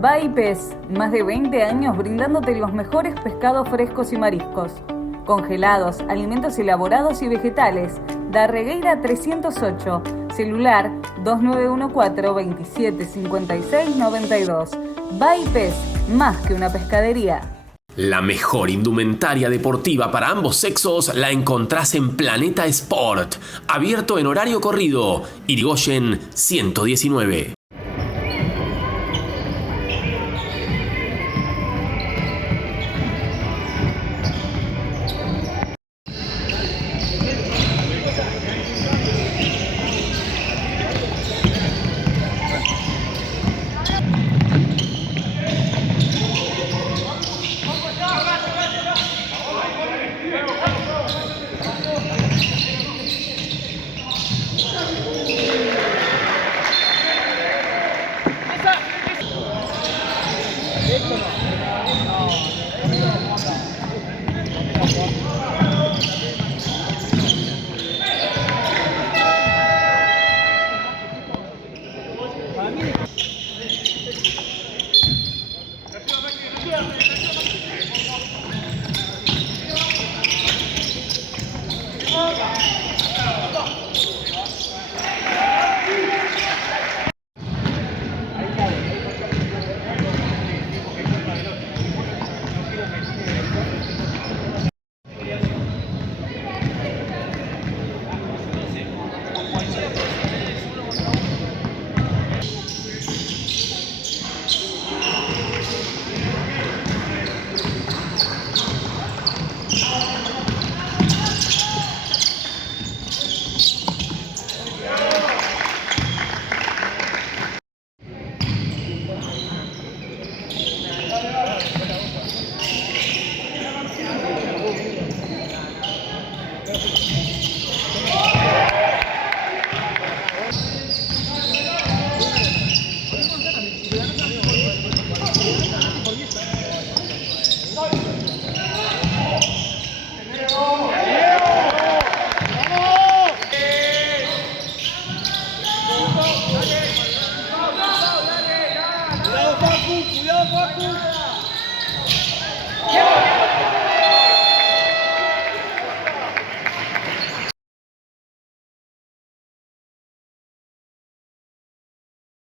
Baipes, más de 20 años brindándote los mejores pescados frescos y mariscos. Congelados, alimentos elaborados y vegetales. Darregueira 308, celular 2914-275692. Baipes, más que una pescadería. La mejor indumentaria deportiva para ambos sexos la encontrás en Planeta Sport, abierto en horario corrido, Irigoyen 119.